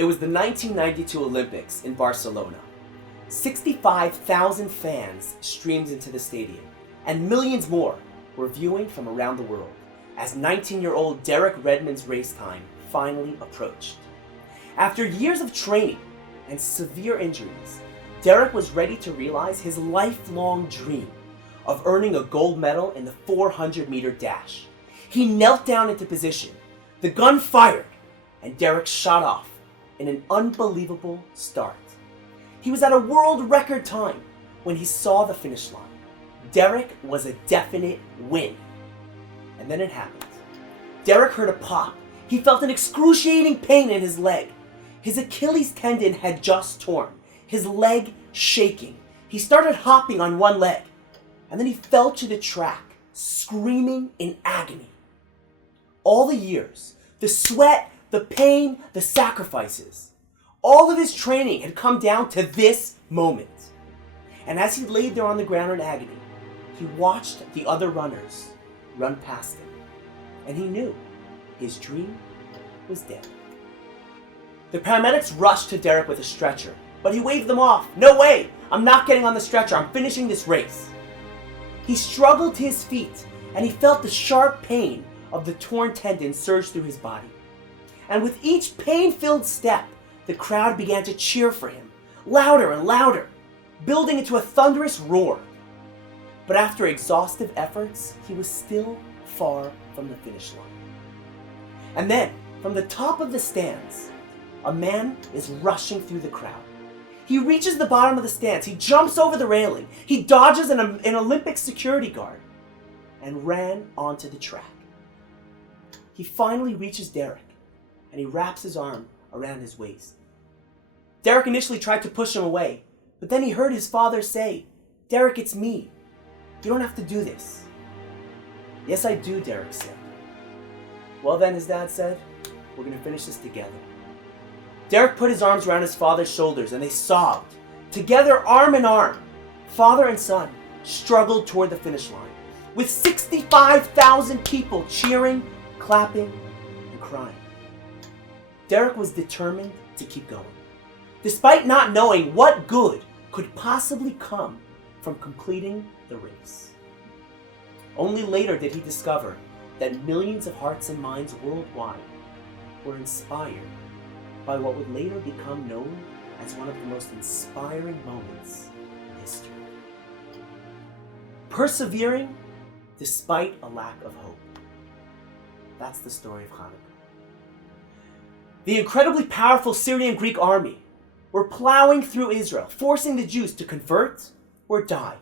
It was the 1992 Olympics in Barcelona. 65,000 fans streamed into the stadium, and millions more were viewing from around the world as 19-year-old Derek Redmond's race time finally approached. After years of training and severe injuries, Derek was ready to realize his lifelong dream of earning a gold medal in the 400-meter dash. He knelt down into position, the gun fired, and Derek shot off in an unbelievable start. He was at a world record time when he saw the finish line. Derek was a definite win. And then it happened. Derek heard a pop. He felt an excruciating pain in his leg. His Achilles tendon had just torn, his leg shaking. He started hopping on one leg, and then he fell to the track, screaming in agony. All the years, the sweat, the pain, the sacrifices, all of his training had come down to this moment. And as he laid there on the ground in agony, he watched the other runners run past him, and he knew his dream was dead. The paramedics rushed to Derek with a stretcher, but he waved them off. No way! I'm not getting on the stretcher. I'm finishing this race. He struggled to his feet, and he felt the sharp pain of the torn tendon surge through his body. And with each pain-filled step, the crowd began to cheer for him, louder and louder, building into a thunderous roar. But after exhaustive efforts, he was still far from the finish line. And then, from the top of the stands, a man is rushing through the crowd. He reaches the bottom of the stands, he jumps over the railing, he dodges an Olympic security guard, and ran onto the track. He finally reaches Derek, and he wraps his arm around his waist. Derek initially tried to push him away, but then he heard his father say, "Derek, it's me. You don't have to do this." "Yes, I do," Derek said. "Well then," his dad said, "we're going to finish this together." Derek put his arms around his father's shoulders and they sobbed. Together, arm in arm, father and son struggled toward the finish line, with 65,000 people cheering, clapping, and crying. Derek was determined to keep going, despite not knowing what good could possibly come from completing the race. Only later did he discover that millions of hearts and minds worldwide were inspired by what would later become known as one of the most inspiring moments in history. Persevering despite a lack of hope. That's the story of Chanukkah. The incredibly powerful Syrian Greek army were plowing through Israel, forcing the Jews to convert or die.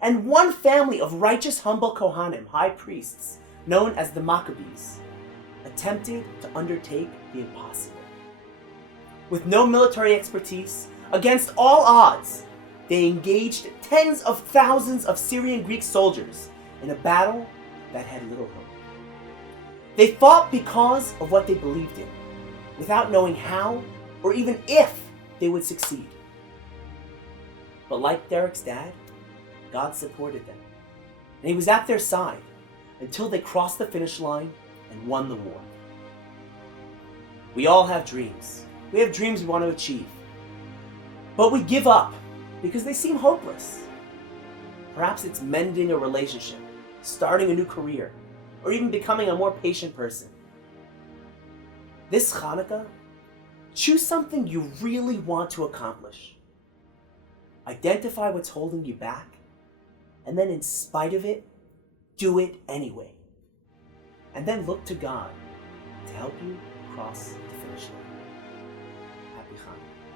And one family of righteous, humble Kohanim, high priests, known as the Maccabees, attempted to undertake the impossible. With no military expertise, against all odds, they engaged tens of thousands of Syrian Greek soldiers in a battle that had little hope. They fought because of what they believed in, without knowing how or even if they would succeed. But like Derek's dad, God supported them, and he was at their side until they crossed the finish line and won the war. We all have dreams. We have dreams we want to achieve. But we give up because they seem hopeless. Perhaps it's mending a relationship, starting a new career, or even becoming a more patient person. This Hanukkah, choose something you really want to accomplish. Identify what's holding you back, and then in spite of it, do it anyway. And then look to God to help you cross the finish line. Happy Hanukkah.